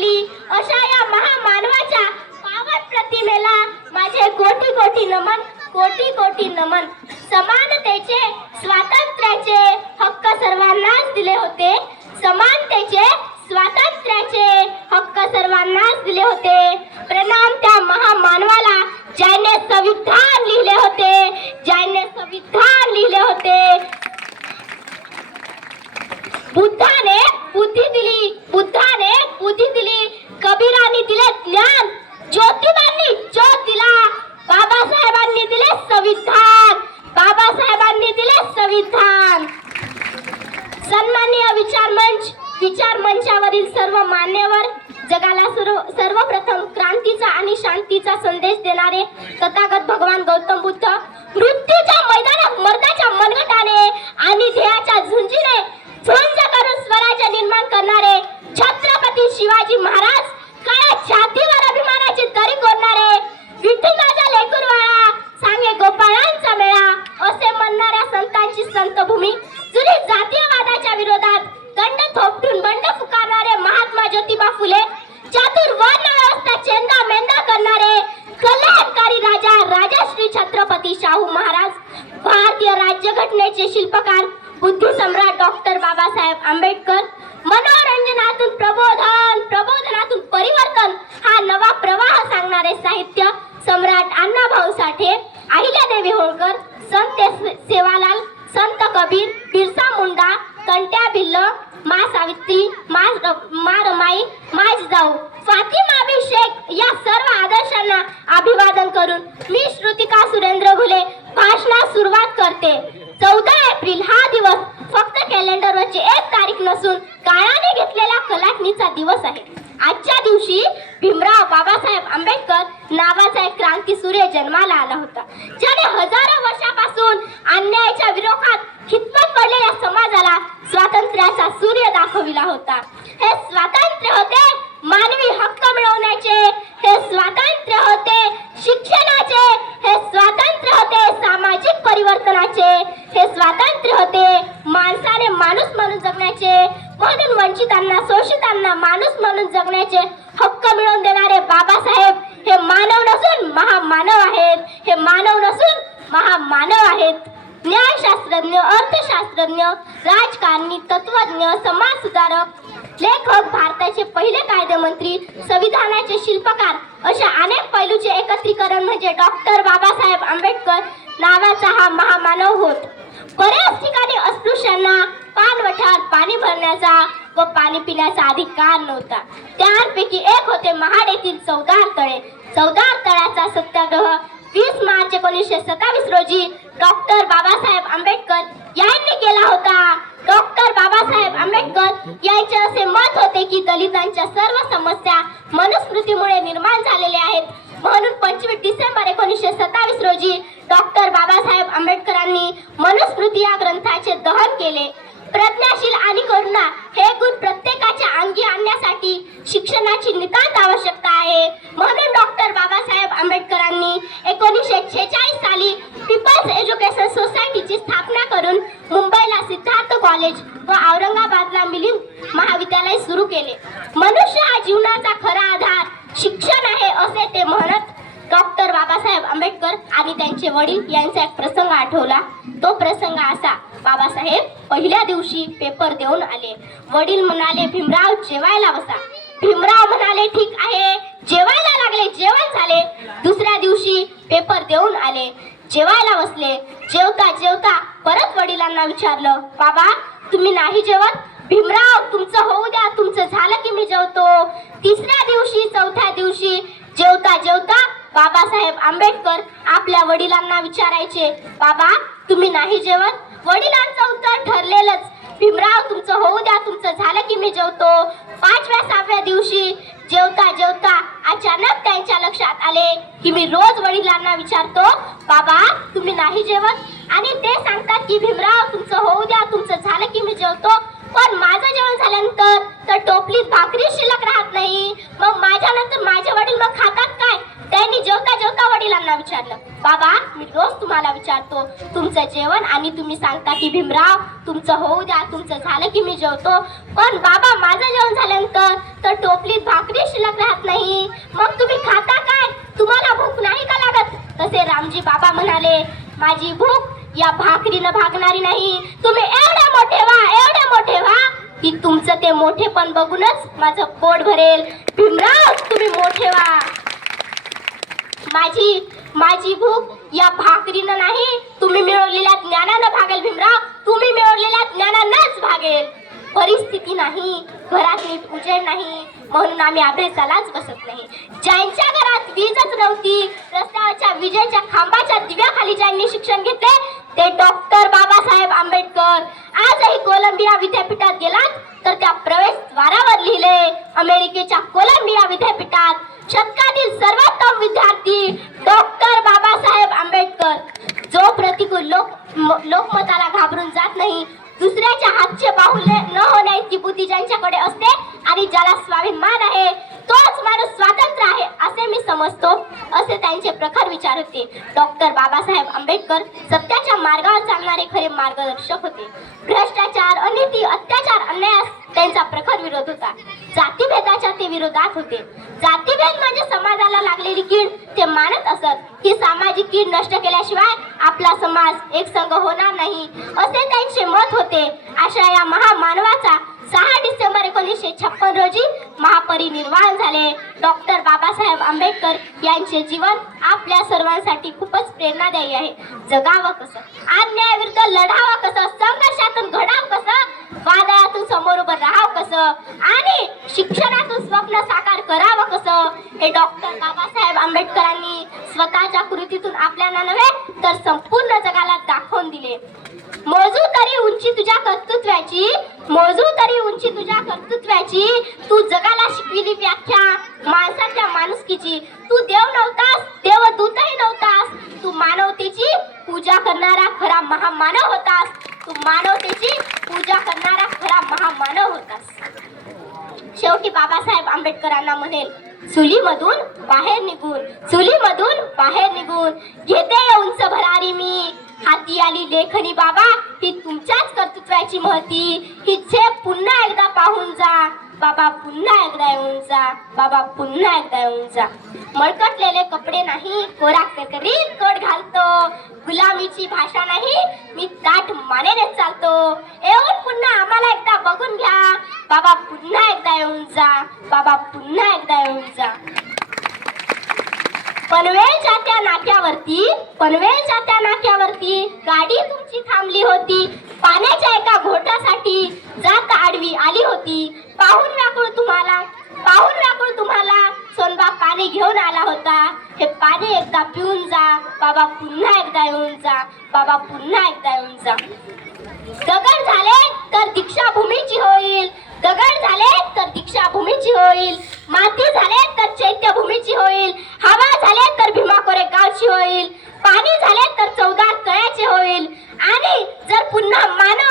आणली अशा या महामानवाच्या पावन प्रतिमेला माझे कोटी कोटी नमन, कोटी कोटी नमन. समानतेचे स्वातंत्र्याचे हक्क सर्वांनाच दिले होते. समानतेचे स्वातंत्र्याचे हक्क सर्वांनाच दिले होते. प्रणाम त्या महामानवाला ज्याने संविधान लिहिले होते, ज्याने संविधान लिहिले होते. बुद्धाने बुद्धी दिली, बुद्धाने बुद्धी दिली. कबीरांनी दिले ज्ञान, ज्योतिबांनी ज्योत दिला. बाबासाहेबांनी दिले संविधान, बाबासाहेबांनी दिले संविधान. सन्माननीय विचार मंचावरील सर्व मान्यवर, जगाला सर्वप्रथम क्रांतीचा आणि शांतीचा संदेश देणारे तथागत भगवान गौतम बुद्ध, मृत्यूच्या मैदानात मर्दाच्या मनगटाने आणि ध्येयाच्या झुंजीने झुंज करून स्वराज्य निर्माण करणारे छत्रपती शिवाजी महाराज, काळ्या छातीवर अभिमानाची दरी कोरणारे, विठ्ठल माझा लेकरवाळा, सांगे गोपाळांचा मेळा असे म्हणणाऱ्या संतांची संतभूमी, जुनी जातीयवादाच्या विरोधात दंड थोपटून बंड फुकारणारे महात्मा ज्योतिबा फुले, चातुर वर्ण व्यवस्था चेंदा मेंदा करणारे कल्याणकारी राजा राजश्री छत्रपती शाहू महाराज, भारतीय राज्यघटनेचे शिल्पकार बुद्धी सम्राट डॉक्टर बाबासाहेब आंबेडकर, मनोरंजनातून प्रबोधन, प्रबोधनातून परिवर्तन हा नवा प्रवाह सांगणारे साहित्य सम्राट अण्णाभाऊ साठे, अहिल्यादेवी होळकर, संत सेवालाल, संत कबीर, बिरसा मुंडा, कंट्या भिल्ल, मा सावित्री, मा रमाई, मा जिजाऊ, फातिमा बी शेख या सर्व आदर्शांना अभिवादन करून मी श्रुतिका सुरेंद्र घुले भाषणास सुरुवात करते. 14 एप्रिल हा दिवस फक्त कॅलेंडरवरची एक तारीख नसून काळाने घेतलेला कलाटणीचा दिवस आहे. आजच्या दिवशी भीमराव बाबासाहेब आंबेडकर नावाचा एक क्रांतीसूर्य जन्माला आला होता, ज्याने हजारो वर्षापासून अन्यायाच्या विरोधात खितपत पडलेल्या समाजाला स्वातंत्र्याचा सूर्य दाखविला होता. हे स्वातंत्र्य होते मानवी हक्क मिळवण्याचे, हे स्वातंत्र्य होते शिक्षणाचे, हे स्वातंत्र्य होते सामाजिक परिवर्तनाचे, हे स्वातंत्र्य होते माणसाने माणूस म्हणून जगण्याचे, म्हणून वंचितांना शोषितांना माणूस म्हणून जगण्याचे हक्क मिळवून देणारे बाबासाहेब हे मानव नसून महामानव आहेत, हे मानव नसून महामानव आहेत. न्यायशास्त्रज्ञ, अर्थशास्त्रज्ञ, राजकारणी, तत्वज्ञ, समाजसुधारक, लेखक, भारताचे पहिले कायदेमंत्री, संविधानाचे शिल्पकार अशा अनेक पैलूचे एकत्रीकरण म्हणजे डॉक्टर बाबासाहेब आंबेडकर नावाचा हा महामानव होत. बऱ्याच ठिकाणी अस्पृश्यांना पाणवठ्यावर पाणी भरण्याचा व पाणी पिण्याचा अधिकार नव्हता. त्यापैकी एक होते महाड येथील चौदार तळे. चौदार तळ्याचा सत्याग्रह 20 मार्च 1927 रोजी डॉक्टर बाबासाहेब आंबेडकर यांनी केला होता. डॉक्टर बाबासाहेब आंबेडकर यांचे असे मत होते की दलितांच्या सर्व समस्या मनुस्मृतीमुळे निर्माण झालेल्या आहेत, म्हणून 25 डिसेंबर 1927 रोजी डॉक्टर बाबासाहेब आंबेडकरांनी मनुस्मृती या ग्रंथाचे दहन केले. प्रज्ञाशील आणि करुणा हे गुण प्रत्येकाच्या अंगी आणण्यासाठी शिक्षणाची नितांत आवश्यकता आहे, म्हणून डॉक्टर बाबासाहेब आंबेडकरांनी 1946 साली पीपल्स एज्युकेशन सोसायटीची स्थापना करून मुंबईला सिद्धार्थ कॉलेज व औरंगाबादला मिलिंद महाविद्यालय सुरू केले. मनुष्य हा जीवनाचा खरा आधार शिक्षण आहे असे ते म्हणत. डॉक्टर बाबासाहेब आंबेडकर आणि त्यांचे वडील यांचा एक प्रसंग आठवला. तो प्रसंग असा: बाबासाहेब पहिल्या दिवशी पेपर देऊन आले. वडील म्हणाले, भीमराव जेवायला बसा. भीमराव म्हणाले, ठीक आहे. जेवायला लागले. जेवण झाले. दुसऱ्या दिवशी पेपर देऊन आले, जेवायला बसले. जेवता जेवता परत वडिलांना विचारलं, बाबा तुम्ही नाही जेवत? भीमराव तुमचं होऊ द्या, तुमचं झालं की मी जेवतो. तिसऱ्या दिवशी, चौथ्या दिवशी जेवता जेवता बाबासाहेब आंबेडकर आपल्या वडिलांना विचारायचे, बाबा तुम्ही नाही जेवत? वडिलांचं उत्तर ठरलेलंच, भीमराव तुमचं होऊ द्या, तुमचं झालं की मी जेवतो. 5व्या 6व्या दिवशी जेवता जेवता अचानक त्यांच्या लक्षात आले की मी रोज वडिलांना विचारतो, बाबा तुम्ही नाही जेवत? आणि ते सांगतात की भीमराव तुमचं होऊ द्या, तुमचं झालं की मी जेवतो. पण माझं जेवण झाल्यानंतर तर टोपलीत भाकरी शिल्लक राहत नाही. मग माझ्यानंतर माझे वडील मग खातात काय? त्यांनी जेवता जेवता वडिलांना विचारलं, बाबा मी रोज तुम्हाला विचारतो तुमचं जेवण आणि तुम्ही सांगता की भीमराव तुमचं होऊ द्या, तुमचं झालं की मी जेवतो. पण बाबा माझं जेवण झाल्यानंतर तर टोपलीत भाकरी झाले. माझी भूक या भाकरीनं भागणारी नाही. तुम्ही एवढे मोठे व्हा की तुमचं ते मोठेपण बघूनच माझं पोट भरेल. भीमराव तुम्ही मोठे व्हा. माझी भूक या भाकरीनं नाही, तुम्ही मिळवलेल्या ज्ञानानं भागेल. भीमराव तुम्ही मिळवलेल्या ज्ञानानंच भागेल. परिस्थिती नाही, घरात नीट उजेड नाही म्हणून आम्ही अभ्यासालाच बसत नाही. ज्यांच्या घरात वीजच नव्हती, रस्त्यावरच्या विजेच्या खांबाच्या दिव्याखाली ज्यांनी शिक्षण घेतले ते डॉक्टर बाबासाहेब आंबेडकर. आजही कोलंबिया विद्यापीठात गेलात तर त्या प्रवेशद्वारावर लिहिले अमेरिकेच्या कोलंबिया विद्यापीठात शतकातील सर्वोत्तम विद्यार्थी डॉक्टर बाबासाहेब आंबेडकर. जो प्रतिकूल लोकमताला घाबरून जात नाही, दुसऱ्याच्या हातचे बाहुले न होण्याची बुद्धी ज्यांच्याकडे असते आणि ज्याला स्वाभिमान आहे तोच माणूस स्वातंत्र्य आहे असे मी समजतो, असे त्यांचे प्रखर विचार होते. डॉक्टर बाबासाहेब आंबेडकर सत्याच्या मार्गावर चालणारे खरे मार्गदर्शक होते. भ्रष्टाचार, अनिती, अत्याचार, अन्यायास त्यांचा प्रखर विरोध होता. जातीभेदाच्या ते विरोधात होते. जातीभेद म्हणजे समाजाला लागलेली कीड ते मानत असत. ही सामाजिक कीड नष्ट केल्याशिवाय आपला समाज एकसंघ होणार नाही असे त्यांचे मत होते. अशा या महामानवाचा 6 डिसेंबर 1956 रोजी महापरिनिर्वाण झाले. डॉक्टर बाबासाहेब आंबेडकर यांचे जीवन आपल्या सर्वांसाठी खूपच प्रेरणादायी आहे. जगावं कसं, अन्यायाविरुद्ध लढावं कसं, संघर्षातून घडावं कसं, वादळातून समोर उभं राहावं कसं आणि शिक्षणातून स्वप्न साकार करावं कसं, हे डॉक्टर बाबासाहेब आंबेडकरांनी स्वतःच्या कृतीतून आपल्याला नव्हे तर संपूर्ण जगाला दाखवून दिले. मोजू तरी उंची तुझ्या कर्तृत्वाची, मोजू तरी उंची तुझ्या कर्तृत्वाची, तू जगाला शिकविली व्याख्या माणसाच्या माणुसकीची. तू देव नव्हतास, देवदूतही नव्हतास, तू मानवतेची पूजा करणारा खरा महामानव होतास. तू मानवतेची पूजा करणारा खरा महामानव होतास. शेवटी बाबासाहेब आंबेडकरांना म्हणेल, चुलीमधून बाहेर निघून घेते उंच भरारी मी. हाती आली लेखनी बाबा, ही तुमच्याच कर्तृत्वाची महती. ही झेप पुन्हा एकदा पाहून जा बाबा, पुन्हा एकदा येऊन जा बाबा, पुन्हा एकदा येऊन जा. मळकटलेले कपडे नाही, कोरा करीत कोट घालतो. गुलामीची भाषा नाही, मी ताठ मानेने चालतो. येऊन पुन्हा आम्हाला एकदा बघून घ्या बाबा, पुन्हा एकदा येऊन जा बाबा, पुन्हा एकदा येऊन जा. पनवेलच्या त्या नाक्यावरती गाडी तुमची थांबली होती. पाण्याच्या एका घोटासाठी जात आडवी आली होती. पाहून व्याकुळ तुम्हाला सोनबा पाणी घेऊन आला होता. हे पाणी एकदा पिऊन जा बाबा, पुन्हा एकदा येऊन जा बाबा, पुन्हा एकदा येऊन जा. दगड झाले तर दीक्षाभूमीची होईल, दगड झाले तर दीक्षाभूमीची होईल. माती झाले तर चैत्यभूमीची होईल. हवा झाले तर भीमा कोरेगावची होईल. पाणी झाले तर 14 तळ्याचे होईल. आणि जर पुन्हा मानव